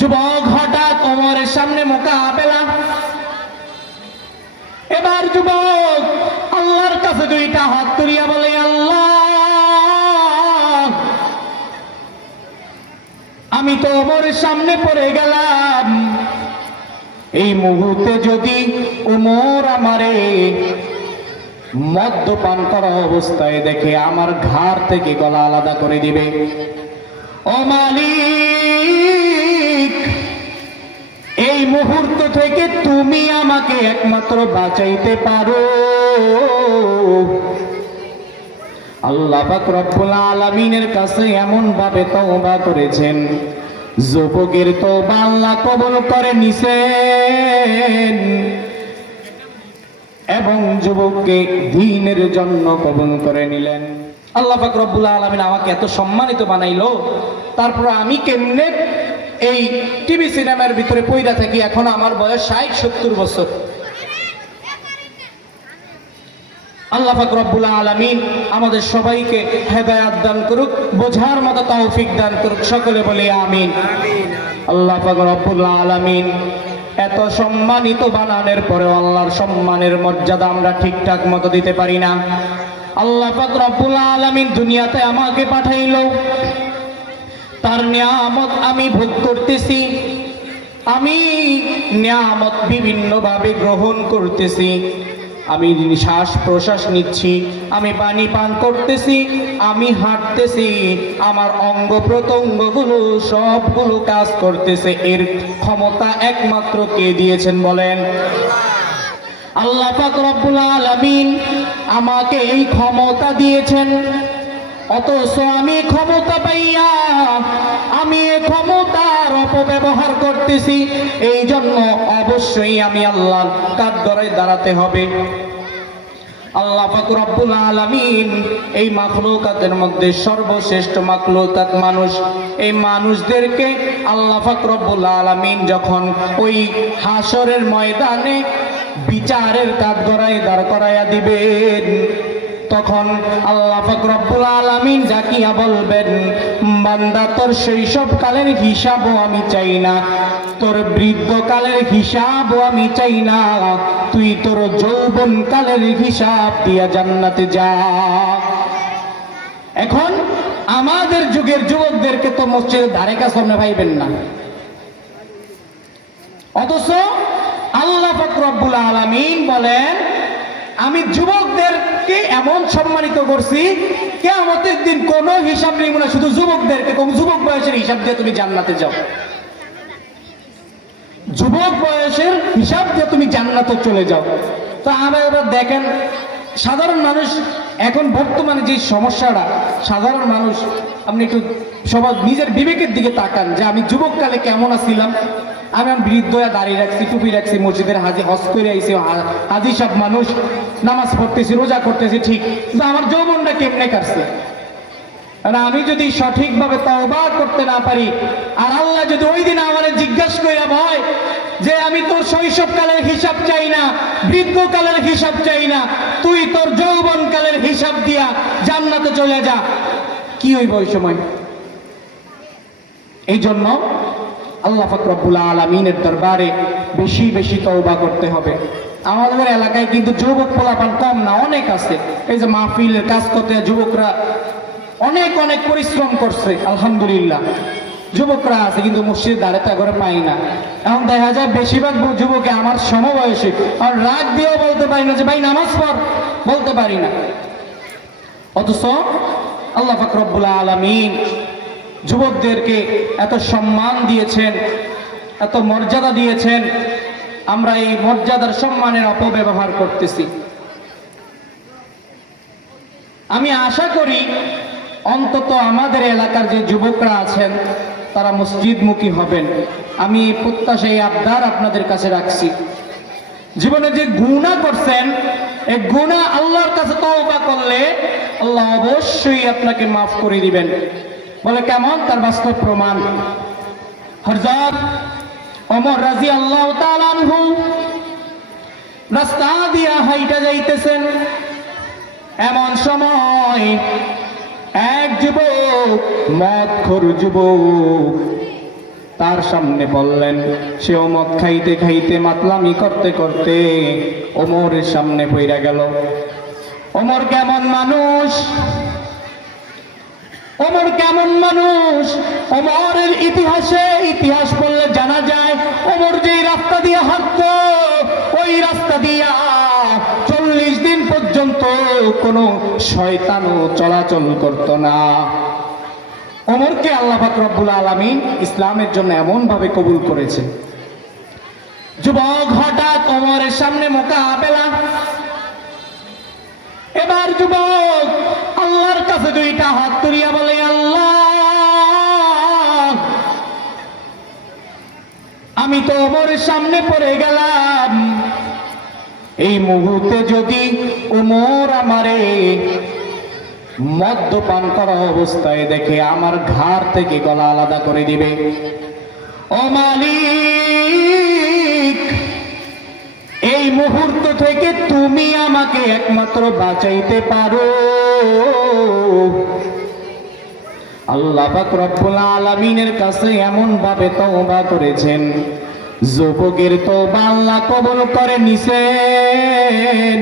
যুবক হঠাৎ ওমরের সামনে মোকাবেলা। এবার যুবক আল্লাহর কাছে দুইটা হাত তুলিয়া বলে, আল্লাহ, আমি তো ওমরের সামনে পড়ে গেলাম। এই মুহূর্তে যদি ওমর আমারে মদ্যপান করা অবস্থায় দেখে আমার ঘাড় থেকে গলা আলাদা করে দিবে। ও মালিক, এই মুহূর্ত থেকে তুমি আমাকে একমাত্র বাঁচাইতে পারো। আল্লাহ পাক রব্বুল আলামিনের কাছে এমন ভাবে তওবা করেছেন, যুবকের তওবা আল্লাহ কবুল করে নিছেন এবং যুবককে দ্বীনের জন্য কবুল করে নিলেন। আল্লাহ পাক রব্বুল আলামিন আমাকে এত সম্মানিত বানাইলো, তারপর আমি কেমনে এই টিভি সিনেমার ভিতরে পইরা থাকি। এখন আমার বয়স 60-70 বছর। আল্লাহ পাক রব্বুল আলামিন আমাদের সবাইকে হেদায়েত দান করুক, বোঝার মতো তৌফিক দান করুক। সকলে বলি আমিন। আল্লাহ পাক রব্বুল আলামিন এত সম্মানিত বানানোর পরেও আল্লাহর সম্মানের মর্যাদা আমরা ঠিকঠাক মতো দিতে পারি না। আল্লাহ পাক রব্বুল আলামিন দুনিয়াতে আমাকে পাঠাইলো, তার নিয়ামত আমি ভোগ করতেছি, আমি নিয়ামত বিভিন্নভাবে গ্রহণ করতেছি। আমি শ্বাস প্রশ্বাস নিচ্ছি, আমি পানি পান করতেছি, আমি হাঁটতেছি, আমার অঙ্গ প্রত্যঙ্গগুলো সবগুলো কাজ করতেছে। এর ক্ষমতা একমাত্র কে দিয়েছেন বলেন? আল্লাহ পাক রব্বুল আলামিন আমাকে এই ক্ষমতা দিয়েছেন। অথচ আমি ক্ষমতা পাইয়া আমি এই ক্ষমতার অপব্যবহার করতেছি। এই জন্য অবশ্যই আমি আল্লাহর কাঠগড়ায় দাঁড়াতে হবে। আল্লাহ পাক রব্বুল আলামিন এই মাখলুকাতের মধ্যে সর্বশ্রেষ্ঠ মাখলুকাত মানুষ। এই মানুষদেরকে আল্লাহ পাক রব্বুল আলামিন যখন ওই হাসরের ময়দানে বিচারের কাঠগড়ায় দাঁড় করাইয়া দিবেন, তখন আল্লাহ পাক রব্বুল আলামিন জাকিয়া বলবেন, বান্দা তোর শৈশব কালের হিসাবও আমি চাই না, তোর বৃদ্ধকালের হিসাবও আমি চাই না, তুই তোর যৌবন কালের হিসাব দিয়া জান্নাতে যা। এখন আমাদের যুগের যুবকদেরকে তো মসজিদের ধারে কাছে আপনি পাইবেন না, অথচ আল্লাহ পাক রব্বুল আলামিন বলেন, আমি যুবকদেরকে এমন সম্মানিত করছি, কিয়ামতের দিন কোনো হিসাব নেই না, শুধু যুবকদেরকে, কোন যুবক বয়সের হিসাব দিয়ে তুমি জান্নাতে যাও। যুবক বয়সের হিসাব দিয়ে তুমি জান্নাতে চলে যাও। তো এবার দেখেন সাধারণ মানুষ এখন বর্তমানে যে সমস্যাটা, সাধারণ মানুষ আপনি একটু সবার নিজের বিবেকের দিকে তাকান যে আমি যুবককালে কেমন আছিলাম। আমি বৃদ্ধ হয়ে দাঁড়িয়ে রাখছি, টুপি রাখছি, মসজিদের হাজি হজ করে আইছি, হাজি সব মানুষ, নামাজ পড়তেছি, রোজা করতেছি, ঠিক, কিন্তু আমার যৌবনটা কেমনে কাটছে? আমি যদি সঠিকভাবে তওবা করতে না পারি, আর আল্লাহ যদি ওই দিন আমার জিজ্ঞাসা করে ভয় যে আমি তোর শৈশবকালের হিসাব চাই না, বৃদ্ধকালের হিসাব চাই না, তুই তোর যৌবনকালের হিসাব দিয়া জান্নাতে চলে যা, কি হইব ওই সময়? এই জন্য আল্লাহ পাক রব্বুল আলামিনের দরবারে বেশি বেশি তওবা করতে হবে। আমাদের এলাকায় কিন্তু যুবক পোলাপান কম না, অনেক আছে। এই যে মাহফিলের কাজ করতে যুবকরা অনেক অনেক পরিশ্রম করছে, আলহামদুলিল্লাহ যুবকরা আছে, কিন্তু মসজিদ দাঁড়াতে করে পাই না। এখন দেখা যায় বেশিরভাগ যুবকে আমার সমবয়সী, আর রাগ দিয়েও বলতে পারি না যে ভাই নামাজ পড়, বলতে পারি না। অথচ আল্লাহ পাক রব্বুল আলামিন যুবকদেরকে এত সম্মান দিয়েছেন, এত মর্যাদা দিয়েছেন, আমরা এই মর্যাদার সম্মানের অপব্যবহার করতেছি। আমি আশা করি অন্তত আমাদের এলাকার যে যুবকরা আছেন তারা মসজিদমুখী হবেন। আমি প্রত্যাশা, এই আবদার আপনাদের কাছে রাখছি। জীবনে যে গুনাহ করছেন, এই গুনাহ আল্লাহর কাছে তওবা করলে আল্লাহ অবশ্যই আপনাকে মাফ করে দিবেন। বলে কেমন? তার বাস্তব প্রমাণ। হযরত ওমর রাদিয়াল্লাহু তাআলা আনহু রাস্তা দিয়া হাইটা যাইতেছেন, এমন সময় এক যুবক, মদখোর যুবক, তার সামনে বললেন। সেও মদ খাইতে খাইতে মাতলামি করতে করতে ওমরের সামনে পইরা গেল। ওমর কেমন মানুষ, ওমর কেমন মানুষ! ওমরের ইতিহাস পড়লে জানা যায় ওমর যেই রাস্তা দিয়ে হাঁটতো ওই রাস্তা দিয়া 40 দিন পর্যন্ত কোনো শয়তানও চলাচল করত না। ওমরকে আল্লাহ পাক রব্বুল আলামিন ইসলামের জন্য এমন ভাবে কবুল করেছে। যুবক হঠাৎ ওমরের সামনে মোকাবেলা। এবার যুবক আল্লাহর কাছে 2টা হাত তুলিয়া বলে, আল্লাহ, আমি তো ওমরের সামনে পড়ে গেলাম। এই মুহূর্তে যদি ওমর আমারে মদ্যপান করা অবস্থায় দেখে আমার ঘাড় থেকে গলা আলাদা করে দিবে। ও মালিক, এই মুহূর্ত থেকে তুমি আমাকে একমাত্র বাঁচাইতে পারো। আল্লাহ পাক রব্বুল আলামিনের কাছে এমন ভাবে তওবা করেছেন, যুবকের তওবা আল্লাহ কবুল করে নিছেন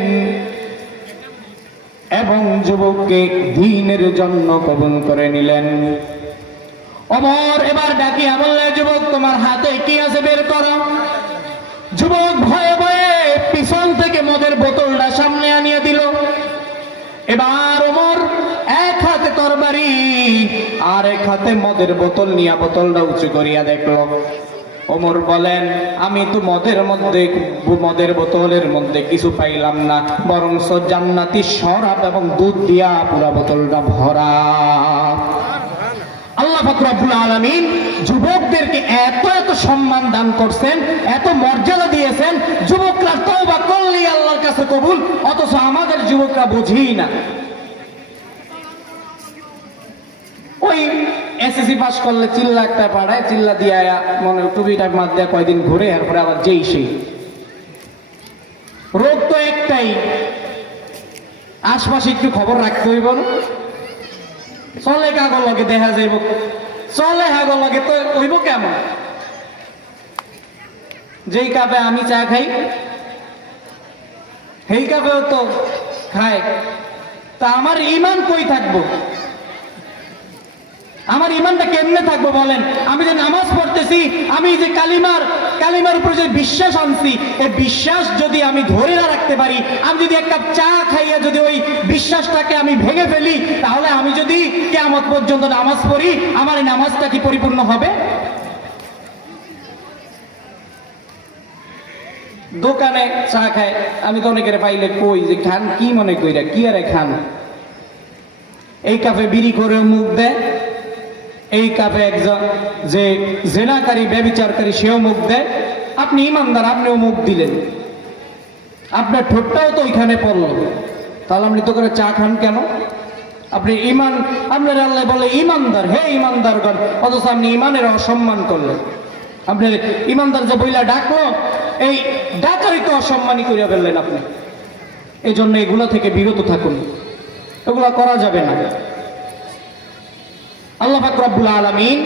এবং যুবককে দ্বীনের জন্য কবুল করে নিলেন। ওমর এবার ডাকিয়া বললেন, যুবক তোমার হাতে কি আছে বের করো। যুবক ভয়ে ভয়ে পিছন থেকে মদের বোতলটা সামনে আনিয়ে দিল। এবার ওমর এক হাতে তরবারি আর এক হাতে মদের বোতল নিয়ে বোতলটা উঁচু করিয়া দেখলো। ওমর বলেন, আমি তো মদের বোতলের মধ্যে কিছু পাইলাম না, বরং জান্নাতি শরাব এবং দুধ দিয়া পুরা বোতলটা ভরা। আল্লাহ পাক রব্বুল আলামিন যুবকদেরকে এত এত সম্মান দান করছেন, এত মর্যাদা দিয়েছেন। যুবকরা তওবা করলেই আল্লাহর কাছে কবুল, অথচ আমাদের যুবকরা বুঝেই না। ওই এসএসসি পাস করলে চিল্লা একটা পাঠায়, চিল্লা দিয়া মনে টুপিটা মার দেয়া কয়দিন ঘুরে, এরপরে আবার যেই সেই। রোগ তো একটাই, আশপাশে একটু খবর রাখতে হইব না। চলে কাগজ লগে দেখা যাইব, চলে হাগর লগে তো হইব কেমন? যেই কাপে আমি চা খাই সেই কাপেও তো খায়। তা আমার ইমান কই থাকবো? আমার ইমানটা কেমনে থাকবো বলেন? আমি যে নামাজ পড়তেছি, আমি যে কালিমার উপর যে বিশ্বাস আনছি, এই বিশ্বাস যদি আমি ধরে না রাখতে পারি, আমি যদি এক কাপ চা খাইয়া যদি ওই বিশ্বাসটাকে আমি ভেঙে ফেলি, তাহলে আমি যদি কিয়ামত পর্যন্ত নামাজ পড়ি, আমার এই নামাজটা কি পরিপূর্ণ হবে? দোকানে চা খায়, আমি তো অনেকের পাইলে কই যে খান কি মনে কইরা, কি আরে খান? এই কাপে বিড়ি করে মুখ দেয়, এই কাপে একজন যে জেনাকারী ব্যভিচারকারী সেও মুখ দেয়। আপনি ইমানদার, আপনিও মুখ দিলেন, আপনার ঠোঁটটাও তো ওইখানে পড়ল, তাহলে আপনি তো করে চা খান কেন? আপনি ইমান, আপনার আল্লাহ বলে ইমানদার, হে ইমানদারগণ, অথচ আপনি ইমানের অসম্মান করলেন। আপনার ইমানদার যে বইলা ডাকলো, এই ডাকারই তো অসম্মানই করিয়া ফেললেন আপনি। এই জন্য এগুলো থেকে বিরত থাকুন, এগুলা করা যাবে না। আল্লাহ পাক রব্বুল আলামিন